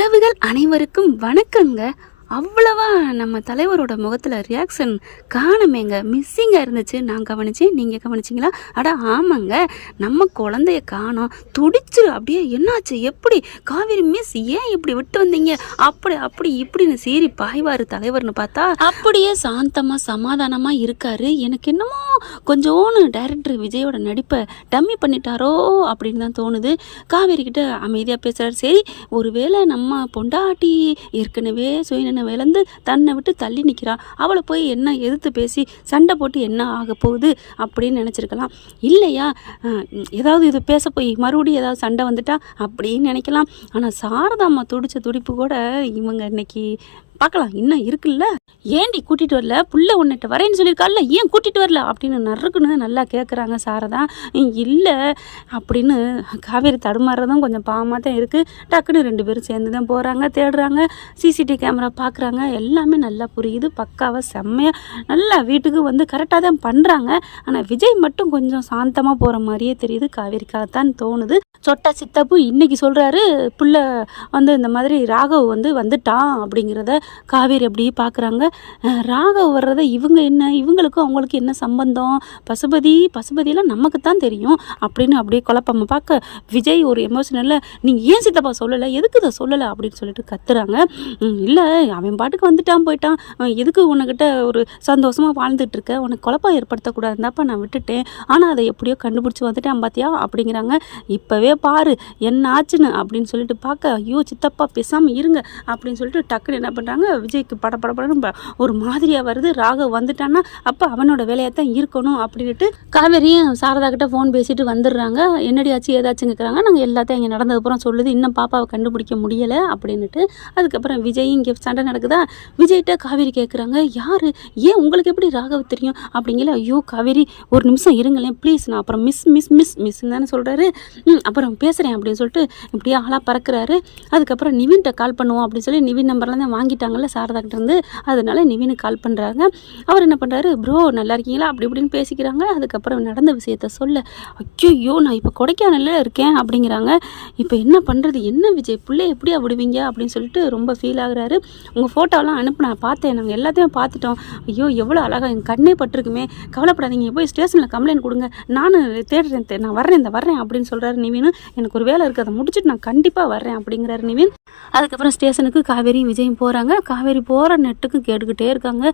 உறவுகள் அனைவருக்கும் வணக்கங்க. அவ்வளவா நம்ம தலைவரோட முகத்தில் ரியாக்ஷன் காணுமேங்க, மிஸ்ஸிங்காக இருந்துச்சு. நான் கவனிச்சேன், நீங்கள் கவனிச்சிங்களா? ஆமாங்க, நம்ம குழந்தைய காணோம். துடிச்சு அப்படியே என்னாச்சு, எப்படி காவேரி மிஸ் ஏன் இப்படி விட்டு வந்தீங்க, அப்படி அப்படி இப்படின்னு சீறி பாய்வார் தலைவர்னு பார்த்தா அப்படியே சாந்தமாக சமாதானமாக இருக்காரு. எனக்கு என்னமோ கொஞ்சோன்னு டைரக்டர் விஜயோட நடிப்பை டம்மி பண்ணிட்டாரோ அப்படின்னு தான் தோணுது. காவேரி கிட்ட அமைதியாக பேசுகிறாரு. சரி, ஒருவேளை நம்ம பொண்டாட்டி ஏற்கனவே சுயநினை விளந்து தன்னை விட்டு தள்ளி நிற்கிறா, அவளை போய் என்ன எதிர்த்து பேசி சண்டை போட்டு என்ன ஆக போகுது அப்படின்னு நினச்சிருக்கலாம். இல்லையா, ஏதாவது இது பேச போய் மறுபடியும் ஏதாவது சண்டை வந்துட்டா அப்படின்னு நினைக்கலாம். ஆனால் சாரதாம்மா துடிச்ச துடிப்பு கூட இவங்க இன்னைக்கு பார்க்கலாம், இன்னும் இருக்குல்ல. ஏண்டி கூட்டிகிட்டு வரல, புள்ள உன்னிட்ட வரேன்னு சொல்லியிருக்கால, ஏன் கூட்டிகிட்டு வரல அப்படின்னு நறுக்குன்னு நல்லா கேட்குறாங்க சாரதா. இல்லை அப்படின்னு காவேரி தடுமாறுறதும் கொஞ்சம் பாவமாக தான் இருக்குது. டக்குன்னு 2 பேரும் சேர்ந்து தான் போகிறாங்க, தேடுறாங்க, சிசிடிவி கேமரா பார்க்குறாங்க. எல்லாமே நல்லா புரியுது, பக்காவாக செம்மையாக நல்லா வீட்டுக்கு வந்து கரெக்டாக தான் பண்ணுறாங்க. ஆனால் விஜய் மட்டும் கொஞ்சம் சாந்தமாக போகிற மாதிரியே தெரியுது. காவேரிக்காகத்தான் தோணுது. சொட்டா சித்தப்பு இன்னைக்கு சொல்கிறாரு, புள்ள வந்து இந்த மாதிரி ராகவ் வந்து வந்துட்டான் அப்படிங்கிறத. காவேரி அப்படியே பார்க்குறாங்க. ராகவ் வர்றதை இவங்களுக்கும் அவங்களுக்கு என்ன சம்பந்தம், பசுபதியெல்லாம் நமக்கு தான் தெரியும் அப்படின்னு அப்படியே குழப்பமாக பார்க்க விஜய் ஒரு எமோஷனலில், நீங்கள் ஏன் சித்தப்பா சொல்லலை, எதுக்கு இதை சொல்லலை அப்படின்னு சொல்லிட்டு கத்துறாங்க. இல்லை, அவன் பாட்டுக்கு வந்துட்டான் போயிட்டான், எதுக்கு உன்கிட்ட ஒரு சந்தோஷமாக வாழ்ந்துட்டு இருக்க, உனக்கு குழப்பம் ஏற்படுத்தக்கூடாதுந்தாப்பா நான் விட்டுட்டேன், ஆனால் அதை எப்படியோ கண்டுபிடிச்சி வந்துட்டேன் பார்த்தியா அப்படிங்கிறாங்க. இப்போவே பாரு என்ன ஆச்சுன்னு அப்படின்னு சொல்லிட்டு பார்க்க, ஐயோ சித்தப்பா பேசாமல் இருங்க அப்படின்னு சொல்லிட்டு டக்குன்னு என்ன பண்ணுறாங்க, விஜய்க்கு படப்படப்படன்னு ஒரு மாதிரியாக வருது. ராகவ் வந்துட்டான்னா அப்போ அவனோட வேலையாக தான் இருக்கணும் அப்படின்ட்டு காவேரியும் சாரதா கிட்ட ஃபோன் பேசிட்டு வந்துடுறாங்க. என்னடி ஆச்சு ஏதாச்சும் கேட்குறாங்க. நாங்கள் எல்லாத்தையும் இங்கே நடந்ததுக்கப்புறம் சொல்லுது, இன்னும் பாப்பாவை கண்டுபிடிக்க முடியலை அப்படின்ட்டு. அதுக்கப்புறம் விஜயும் இங்கே சண்டை நடக்குதா. விஜய்கிட்ட காவேரி கேட்குறாங்க, யார், ஏன் உங்களுக்கு எப்படி ராகவ் தெரியும் அப்படிங்கல. ஐயோ காவேரி ஒரு நிமிஷம் இருங்களேன் ப்ளீஸ், நான் அப்புறம் மிஸ்ன்னு தானே சொல்கிறாரு, அப்புறம் பேசுகிறேன் அப்படின்னு சொல்லிட்டு இப்படியே ஆளாக பறக்கிறாரு. அதுக்கப்புறம் நிவின்கிட்ட கால் பண்ணுவோம் அப்படின்னு சொல்லி நிவின் நம்பர்லாம் தான் வாங்கிட்டாங்கல்ல சாரதா கிட்ட இருந்து, அதனால நிவினுக்கு கால் பண்ணுறாங்க. அவர் என்ன பண்ணுறாரு, ப்ரோ நல்லா இருக்கீங்களா அப்படி இப்படின்னு பேசிக்கிறாங்க. அதுக்கப்புறம் நடந்த விஷயத்த சொல்ல, ஐயோ நான் இப்போ கொடைக்கானல்ல இருக்கேன் அப்படிங்கிறாங்க. இப்போ என்ன பண்ணுறது, என்ன விஜய் பிள்ளை எப்படியா விடுவீங்க அப்படின்னு சொல்லிட்டு ரொம்ப ஃபீல் ஆகுறாரு. உங்கள் ஃபோட்டோலாம் அனுப்புனா பார்த்தேன், நாங்கள் எல்லாத்தையும் பார்த்துட்டோம், ஐயோ எவ்வளோ அழகாக என் கண்ணே பட்டிருக்குமே, கவலைப்படாதீங்க, போய் ஸ்டேஷனில் கம்ப்ளைண்ட் கொடுங்க, நான் தேடுறேன், நான் வரேன் அப்படின்னு சொல்கிறாரு நிவின். எனக்கு ஒரு வேலை இருக்குது, அதை முடிச்சுட்டு நான் கண்டிப்பாக வர்றேன் அப்படிங்கிறாரு நிவின். அதுக்கப்புறம் ஸ்டேஷனுக்கு காவேரி விஜயும் போகிறாங்க. காவேரி போகிற நெட்டுக்கு கேட்டுக்கிட்டே இருக்காங்க,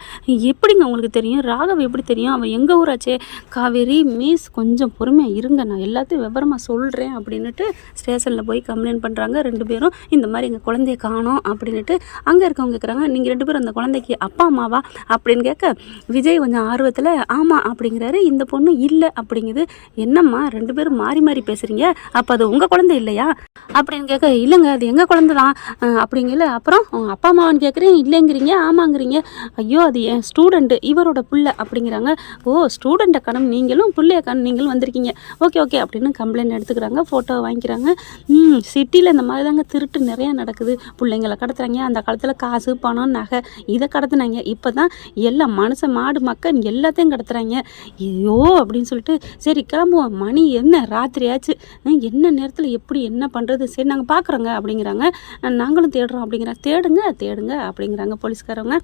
எப்படிங்க உங்களுக்கு தெரியும், ராகவ் எப்படி தெரியும், அவன் எங்கள் ஊராச்சே. காவேரி மிஸ் கொஞ்சம் பொறுமையாக இருங்க, நான் எல்லாத்தையும் விவரமாக சொல்கிறேன் அப்படின்ட்டு ஸ்டேஷனில் போய் கம்ப்ளைண்ட் பண்ணுறாங்க 2 பேரும். இந்த மாதிரி எங்கள் குழந்தைய காணோம் அப்படின்ட்டு. அங்கே இருக்கவங்க கேட்குறாங்க, நீங்கள் 2 பேரும் அந்த குழந்தைக்கு அப்பா அம்மாவா அப்படின்னு கேட்க, விஜய் கொஞ்சம் ஆர்வத்தில் ஆமாம் அப்படிங்கிறாரு. இந்த பொண்ணு இல்லை அப்படிங்குது. என்னம்மா 2 பேரும் மாறி மாறி பேசுகிறீங்க, அப்போ அது உங்கள் குழந்தை இல்லையா அப்படின்னு கேட்க, இல்லைங்க அது எங்கள் குழந்தை தான் அப்படிங்கல. அப்புறம் அப்பா அம்மாவான்னு கேட்குறேன், இல்லைங்கிறீங்க ஆமாங்கிறீங்க, ஐயோ அது என் ஸ்டூடெண்ட்டு இவரோட புள்ள அப்படிங்கிறாங்க. ஓ ஸ்டூடெண்ட்டை காணும் நீங்களும், பிள்ளைய காணும் நீங்களும் வந்திருக்கீங்க, ஓகே அப்படின்னு கம்ப்ளைண்ட் எடுத்துக்கிறாங்க. ஃபோட்டோ வாங்கிக்கிறாங்க. சிட்டியில் இந்த மாதிரி தாங்க திருட்டு நிறையா நடக்குது. பிள்ளைங்களை கடத்துறாங்க. அந்த காலத்தில் காசு பணம் நகை இதை கடத்துனாங்க, இப்போ தான் எல்லாம் மனுஷன் மாடு மக்கள் எல்லாத்தையும் கடத்துறாங்க. ஐயோ அப்படின்னு சொல்லிட்டு சரி கிளம்புவோம், மணி என்ன ராத்திரி ஆச்சு, என்ன நேரத்தில் எப்படி என்ன பண்ணுறது, சரி நாங்கள் பார்க்குறோங்க அப்படிங்கிறாங்க. நாங்களும் தேடுறோம் அப்படிங்கிறாங்க. தேடுங்க அப்படிங்கிறாங்க போலீஸ்காரவங்க.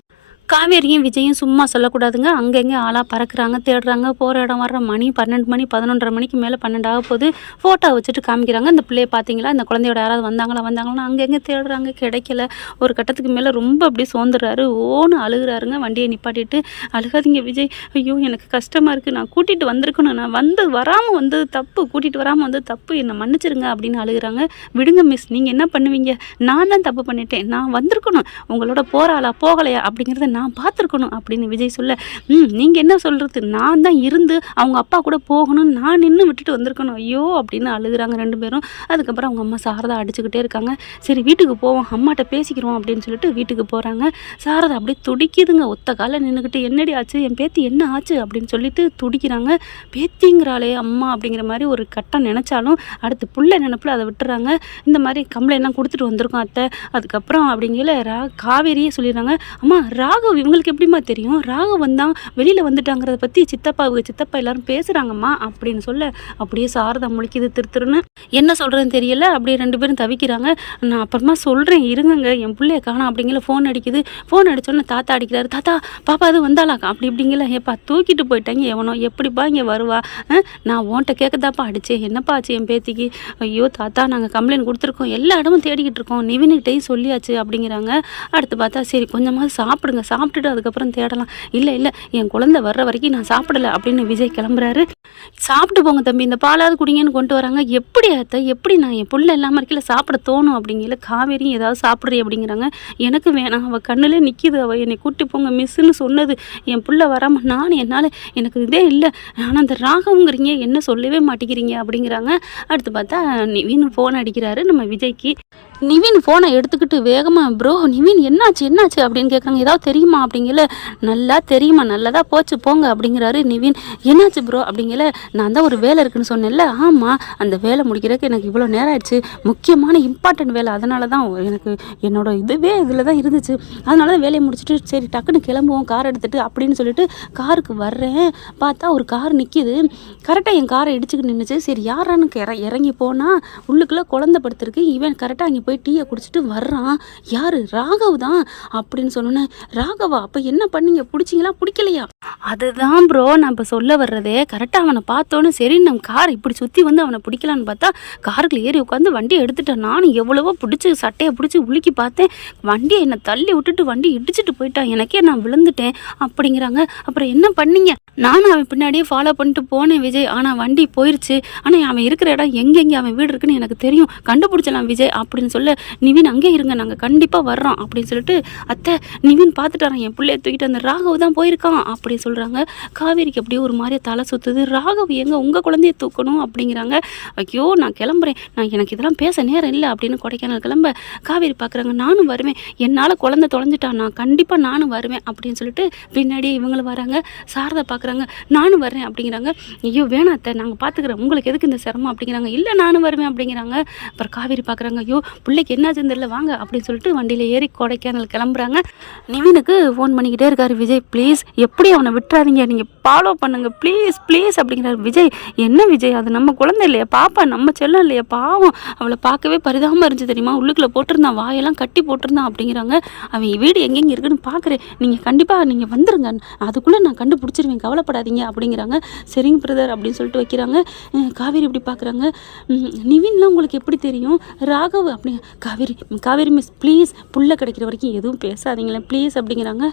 காவேரியும் விஜயும் சும்மா சொல்லக்கூடாதுங்க, அங்கங்கே ஆளாக பறக்குறாங்க, தேடுறாங்க. போகிற இடம் வர்ற மணி 12 மணி 11:30 மணிக்கு மேலே 12 ஆக போகுது. ஃபோட்டோ வச்சுட்டு காமிக்கிறாங்க, இந்த பிள்ளையை பார்த்தீங்களா, இந்த குழந்தையோட யாராவது வந்தாங்களா அங்கங்கே தேடுறாங்க, கிடைக்கல. ஒரு கட்டத்துக்கு மேலே ரொம்ப அப்படி சோர்ந்துடுறாரு, ஓன்னு அழுகுறாருங்க. வண்டியை நிப்பாட்டிட்டு, அழுகாதீங்க விஜய், ஐயோ எனக்கு கஷ்டமாக இருக்குது, நான் கூட்டிகிட்டு வந்திருக்கணும், நான் வராமல் வந்தது தப்பு, கூட்டிகிட்டு வராமல் வந்தது தப்பு, என்னை மன்னிச்சிருங்க அப்படின்னு அழுகுறாங்க. விடுங்க மிஸ், நீங்கள் என்ன பண்ணுவீங்க, நான் தான் தப்பு பண்ணிட்டேன், நான் வந்திருக்கணும், உங்களோட போகிறாளா போகலையா அப்படிங்கிறத நான் பார்த்துருக்கணும் அப்படின்னு விஜய் சொல்ல, நீங்கள் என்ன சொல்கிறது, நான் தான் இருந்து அவங்க அப்பா கூட போகணும்னு நான் நின்று விட்டுட்டு வந்திருக்கணும், ஐயோ அப்படின்னு அழுகுறாங்க 2 பேரும். அதுக்கப்புறம் அவங்க அம்மா சாரதா அடிச்சுக்கிட்டே இருக்காங்க. சரி வீட்டுக்கு போவோம், அம்மாட்ட பேசிக்கிறோம் அப்படின்னு சொல்லிட்டு வீட்டுக்கு போகிறாங்க. சாரதா அப்படியே துடிக்குதுங்க, ஒத்த காலில் நின்றுக்கிட்டு, என்னடி ஆச்சு என் பேத்தி என்ன ஆச்சு அப்படின்னு சொல்லிட்டு துடிக்கிறாங்க. பேத்திங்கிறாளே அம்மா அப்படிங்கிற மாதிரி ஒரு கட்டம் நினச்சாலும் அடுத்து புள்ள நினைப்பில் அதை விட்டுறாங்க. இந்த மாதிரி கம்ப்ளைண்ட்லாம் கொடுத்துட்டு வந்திருக்கோம் அத்தை. அதுக்கப்புறம் அப்படிங்கிற காவேரியே சொல்லிடுறாங்க, அம்மா ராக ராகவ் இவங்களுக்கு எப்படிம்மா தெரியும்? ராகவ் வந்தான் வெளியில் வந்துட்டாங்கிறத பற்றி சித்தப்பா எல்லாரும் பேசுகிறாங்கம்மா அப்படின்னு சொல்ல அப்படியே சாரதா முழிக்குது திருன்னு. என்ன சொல்கிறதுன்னு தெரியல. அப்படியே 2 பேரும் தவிக்கிறாங்க. நான் அப்புறமா சொல்கிறேன் இருங்கங்க, என் பிள்ளைய காணோம் அப்படிங்கிற. ஃபோன் அடிக்குது. ஃபோன் அடித்தோன்னே தாத்தா அடிக்கிறாரு. தாத்தா பாப்பா அது வந்தாளாக்கா அப்படி இப்படிங்கிற. ஏப்பா தூக்கிட்டு போயிட்டாங்க எவனோ, எப்படிப்பா இங்கே வருவா? நான் உன்கிட்ட கேட்கதாப்பா அடித்தேன். என்னப்பா ஆச்சு என் பேத்திக்கு? ஐயோ தாத்தா நாங்கள் கம்ப்ளைண்ட் கொடுத்துருக்கோம், எல்லா இடமும் தேடிக்கிட்டு இருக்கோம், நிவின்கிட்டையும் சொல்லியாச்சு அப்படிங்கிறாங்க. அடுத்து பார்த்தா சரி கொஞ்சமாவது சாப்பிடுங்க, சாப்பிட்டுட்டு அதுக்கப்புறம் தேடலாம். இல்லை என் குழந்தை வர்ற வரைக்கும் நான் சாப்பிடலை அப்படின்னு விஜய் கிளம்புறாரு. சாப்பிட்டு போங்க தம்பி, இந்த பாலாவது குடிங்கன்னு கொண்டு வராங்க. எப்படி அத்தை, எப்படி நான் என் புள்ள இல்லாமல் இருக்கல சாப்பிட தோணும் அப்படிங்கல. காவேரியும் ஏதாவது சாப்பிட்றீ அப்படிங்கிறாங்க. எனக்கு வேணாம், அவள் கண்ணிலே நிற்கிது, அவள் என்னை கூட்டி போங்க மிஸ்ஸுன்னு சொன்னது, என் புள்ள வராமல் என்னால் எனக்கு இதே இல்லை. ஆனால் அந்த ராகவங்கிறீங்க என்ன சொல்லவே மாட்டேங்கிறீங்க அப்படிங்கிறாங்க. அடுத்து பார்த்தா நிவின் ஃபோன் அடிக்கிறாரு நம்ம விஜய்க்கு. நிவின் ஃபோனை எடுத்துக்கிட்டு வேகமாக ப்ரோ நிவின் என்னாச்சு அப்படின்னு கேட்குறாங்க. ஏதாவது தெரியுமா அப்படிங்கல. நல்லா தெரியுமா, நல்லதாக போச்சு போங்க அப்படிங்கிறாரு நிவின். என்னாச்சு ப்ரோ அப்படிங்கல. நான் தான் ஒரு வேலை இருக்குன்னு சொன்னேன்ல. ஆமாம், அந்த வேலை முடிக்கிறதுக்கு எனக்கு இவ்வளோ நேரம் ஆயிடுச்சு, முக்கியமான இம்பார்ட்டன்ட் வேலை, அதனால தான் எனக்கு என்னோட இதுவே இதில் தான் இருந்துச்சு, அதனால தான் வேலையை முடிச்சுட்டு சரி டக்குன்னு கிளம்புவோம் கார் எடுத்துகிட்டு அப்படின்னு சொல்லிட்டு காருக்கு வர்றேன். பார்த்தா ஒரு கார் நிற்கிது. கரெக்டாக என் காரை இடிச்சுக்கிட்டு நின்றுச்சு. சரி யாரான்னு இறங்கி போனால் உள்ளுக்குள்ளே குழந்தை படுத்துருக்கு. இவன் கரெக்டாக அங்கே போய் டீயை குடிச்சிட்டு வர்றான். யாரு? ராகவ் தான் அப்படின்னு சொன்னோன்னே, ராகவா அப்போ என்ன பண்ணீங்க, பிடிச்சிங்களா பிடிக்கலையா? அதுதான் ப்ரோ நான் இப்போ சொல்ல வர்றதே. கரெக்டாக அவனை பார்த்தோன்னே சரி நம்ம கார் இப்படி சுற்றி வந்து அவனை பிடிக்கலான்னு பார்த்தா காருக்குள்ள ஏறி உட்காந்து வண்டியை எடுத்துட்டேன். நானும் எவ்வளவோ பிடிச்சி சட்டையை பிடிச்சி உலுக்கி பார்த்தேன், வண்டியை என்னை தள்ளி விட்டுட்டு வண்டி இடிச்சிட்டு போயிட்டான், எனக்கே நான் விழுந்துட்டேன் அப்படிங்கிறாங்க. அப்புறம் என்ன பண்ணீங்க? நானும் அவன் பின்னாடியே ஃபாலோ பண்ணிட்டு போனேன் விஜய், ஆனால் வண்டி போயிடுச்சு. ஆனால் அவன் இருக்கிற இடம் எங்கெங்கே அவன் வீடு இருக்குன்னு எனக்கு தெரியும், கண்டுபிடிச்சலாம் விஜய் அப்படின்னு சொல்ல, நிவின் அங்கே இருங்க நாங்கள் கண்டிப்பாக வர்றோம் அப்படின்னு சொல்லிட்டு, அத்தை நிவின் பார்த்துட்டாரான் என் பிள்ளைய தூக்கிட்டு அந்த ராகவ் தான் போயிருக்கான் அப்படின்னு சொல்கிறாங்க. காவேரிக்கு அப்படியே ஒரு மாதிரியே தலை சுற்றுது. ராகவ் எங்க உங்கள் குழந்தைய தூக்கணும் அப்படிங்கிறாங்க. ஐயோ நான் கிளம்புறேன், எனக்கு இதெல்லாம் பேச நேரம் இல்லை அப்படின்னு கொடைக்கானல் கிளம்ப காவேரி பார்க்குறாங்க. நானும் வருவேன், என்னால் குழந்தை தொலைஞ்சிட்டான், நான் கண்டிப்பாக நானும் வருவேன் அப்படின்னு சொல்லிட்டு பின்னாடியே இவங்களும் வராங்க. சாரதா பார்க்குறாங்க. நானும் வரேன் அப்படிங்கிறாங்க. ஐயோ வேணாம் அத்தை நாங்கள் பார்த்துக்குறோம், உங்களுக்கு எதுக்கு இந்த சிரமம் அப்படிங்கிறாங்க. இல்லை நானும் வருவேன் அப்படிங்கிறாங்க. அப்புறம் காவேரி பார்க்குறாங்க. ஐயோ பிள்ளைக்கு என்னாச்சுன்னு தெரியல வாங்க அப்படின்னு சொல்லிட்டு வண்டியில் ஏறி கொடைக்கானல் கிளம்புறாங்க. நிவினுக்கு ஃபோன் பண்ணிக்கிட்டே இருக்காரு விஜய். ப்ளீஸ் எப்படி அவனை விட்டுறாதீங்க, நீங்கள் ஃபாலோ பண்ணுங்க ப்ளீஸ் ப்ளீஸ் அப்படிங்கிறாரு விஜய். என்ன விஜய், அது நம்ம குழந்தை இல்லையா, பாப்பா நம்ம செல்லம் இல்லையா, பாவம் அவளை பார்க்கவே பரிதாபமாக இருந்துச்சு தெரியுமா, உள்ளுக்குள்ளே போட்டிருந்தான், வாயெல்லாம் கட்டி போட்டிருந்தான் அப்படிங்கிறாங்க. அவன் வீடு எங்கெங்கே இருக்குன்னு பார்க்குறேன், நீங்கள் கண்டிப்பாக நீங்கள் வந்துருங்க, அதுக்குள்ளே நான் கண்டுபிடிச்சிருவேன், கவலைப்படாதீங்க அப்படிங்கிறாங்க. சரிங்க பிரதர் அப்படின்னு சொல்லிட்டு வைக்கிறாங்க. காவேரி இப்படி பார்க்குறாங்க. நிவின்லாம் உங்களுக்கு எப்படி தெரியும்? ராகவ் அப்படி. காவேரி மிஸ் ப்ளீஸ் புள்ள கிடைக்கிற வரைக்கும் எதுவும் பேசாதீங்களே ப்ளீஸ் அப்படிங்கிறாங்க.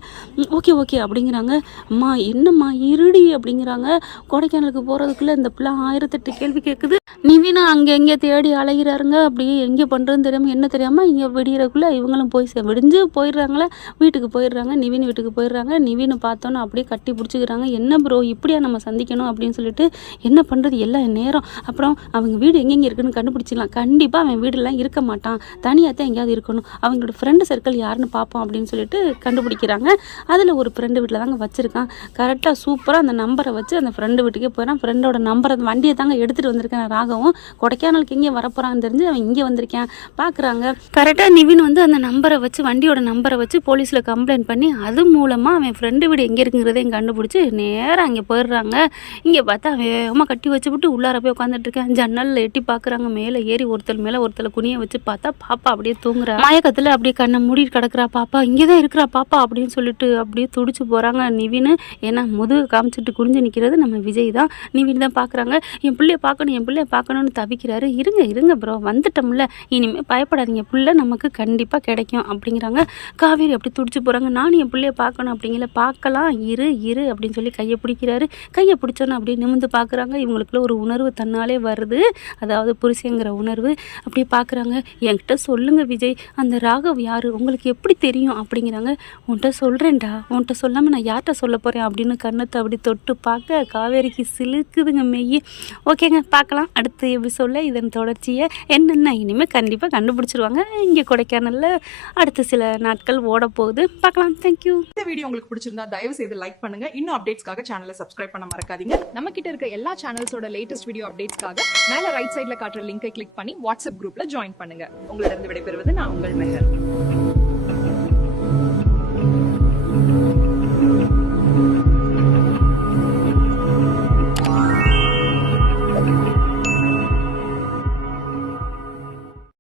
ஓகே அப்படிங்கிறாங்க. அம்மா என்னம்மா இருடி அப்படிங்கிறாங்க. கொடைக்கானலுக்கு போகிறதுக்குள்ளே இந்த பிள்ளை 1008 கேள்வி கேட்குது. நிவினும் அங்கே எங்கே தேடி அலைகிறாருங்க. அப்படியே எங்கே பண்ணுறதுன்னு தெரியாமல் என்ன தெரியாமல் இங்கே விடியறதுக்குள்ளே இவங்களும் போய் விடிஞ்சு போயிடுறாங்களே, வீட்டுக்கு போயிடுறாங்க. நிவின் வீட்டுக்கு போயிடுறாங்க. நிவினை பார்த்தோன்னே அப்படியே கட்டி பிடிச்சிக்கிறாங்க. என்ன ப்ரோ இப்படியா நம்ம சந்திக்கணும் அப்படின்னு சொல்லிட்டு, என்ன பண்ணுறது எல்லா நேரம், அப்புறம் அவங்க வீடு எங்கெங்கே இருக்குன்னு கண்டுபிடிச்சிக்கலாம், கண்டிப்பாக அவன் வீடெல்லாம் இருக்க மாட்டான், தனியாக தான் எங்கேயாவது இருக்கணும், அவங்களோட ஃப்ரெண்டு சர்க்கிள் யாருன்னு பார்ப்போம் அப்படின்னு சொல்லிட்டு கண்டுபிடிக்கிறாங்க. அதில் ஒரு ஃப்ரெண்டு வீட்டில் தாங்க வச்சுருக்கான். கரெக்டாக சூப்பராக அந்த நம்பரை வச்சு அந்த ஃப்ரெண்டு வீட்டுக்கே போயிடான். ஃப்ரெண்டோட நம்பரை வண்டியை தாங்க எடுத்துகிட்டு வந்திருக்கேன் ராகவும். கொடைக்கானலுக்கு எங்கே வரப்போகிறான்னு தெரிஞ்சு அவன் இங்கே வந்திருக்கேன் பார்க்குறாங்க. கரெக்டாக நிவின் வந்து அந்த நம்பரை வச்சு வண்டியோட நம்பரை வச்சு போலீஸில் கம்ப்ளைண்ட் பண்ணி அது மூலமாக அவன் ஃப்ரெண்டு வீடு எங்கே இருக்குங்கிறதையும் கண்டுபிடிச்சி நேராக அங்கே போயிடுறாங்க. இங்கே பார்த்தா வேகமாக கட்டி வச்சுவிட்டு உள்ளார போய் உட்காந்துட்டு இருக்கேன். ஜன்னலில் எட்டி பார்க்குறாங்க. மேலே ஏறி ஒருத்தர் மேலே ஒருத்தர் குனியை வச்சு பார்த்தா பாப்பா அப்படியே தூங்குறா. மயக்கத்தில் அப்படியே கண்ணை மூடிட்டு கிடக்குறா. பாப்பா இங்கே தான் இருக்கிறா பாப்பா அப்படின்னு சொல்லிட்டு அப்படியே துடிச்சு போகிறாங்க நிவின். ஏன்னா முதுகு காமிச்சிட்டு குனிஞ்சு நிற்கிறது நம்ம விஜய் தான். நிவின் தான் பார்க்குறாங்க. என் பிள்ளைய பார்க்கணும்னு தவிக்கிறாரு. இருங்க ப்ரோ வந்துட்டோம்ல, இனிமேல் பயப்படாதீங்க, பிள்ளை நமக்கு கண்டிப்பாக கிடைக்கும் அப்படிங்கிறாங்க. காவேரி அப்படி துடிச்சு போகிறாங்க. நானும் என் பிள்ளைய பார்க்கணும் அப்படிங்கிற. பார்க்கலாம் இரு அப்படின்னு சொல்லி கையை பிடிக்கிறாரு. கையை பிடிச்சோன்னு அப்படியே நிமிந்து பார்க்குறாங்க. இவங்களுக்குள்ள ஒரு உணர்வு தன்னாலே வருது, அதாவது புருஷங்கிற உணர்வு. அப்படியே பார்க்குறாங்க. என்கிட்ட சொல்லுங்க விஜய், அந்த ராகவ் யார் உங்களுக்கு எப்படி தெரியும் அப்படிங்கிறாங்க. உன்கிட்ட சொல்கிறேன்டா, உன்கிட்ட சொல்லாமல் நான் யார்கிட்ட சொல்ல போகிறேன் அப்படின்னு கண்ணத்தை அப்படி தொட்டு பார்க்க காவேரிக்கு சிலுக்குதுங்க மெய்யி. ஓகேங்க பார்க்கலாம் அடுத்து எப்படி சொல்ல இதன் தொடர்ச்சியை என்னென்ன இனிமேல் கண்டிப்பாக கண்டுபிடிச்சிருவாங்க. இங்கே கொடைக்கானலில் அடுத்த சில நாட்கள் ஓட போகுது, பார்க்கலாம். தேங்க்யூ. இந்த வீடியோ உங்களுக்கு பிடிச்சிருந்தா தயவு செய்து லைக் பண்ணுங்க. இன்னும் அப்டேட்ஸ்க்காக சேனலை சப்ஸ்கிரைப் பண்ண மறக்காதீங்க. நம்ம கிட்ட இருக்க எல்லா சேனல்ஸோட லேட்டஸ்ட் வீடியோ அப்டேட்ஸ்க்காக மேல ரைட் சைட்ல காட்டுற லிங்கை கிளிக் பண்ணி வாட்ஸ்அப் குரூப்ல ஜாயின் பண்ணுங்க. உங்களிடம் விடைபெறுவது நான் உங்கள் மெஹர்.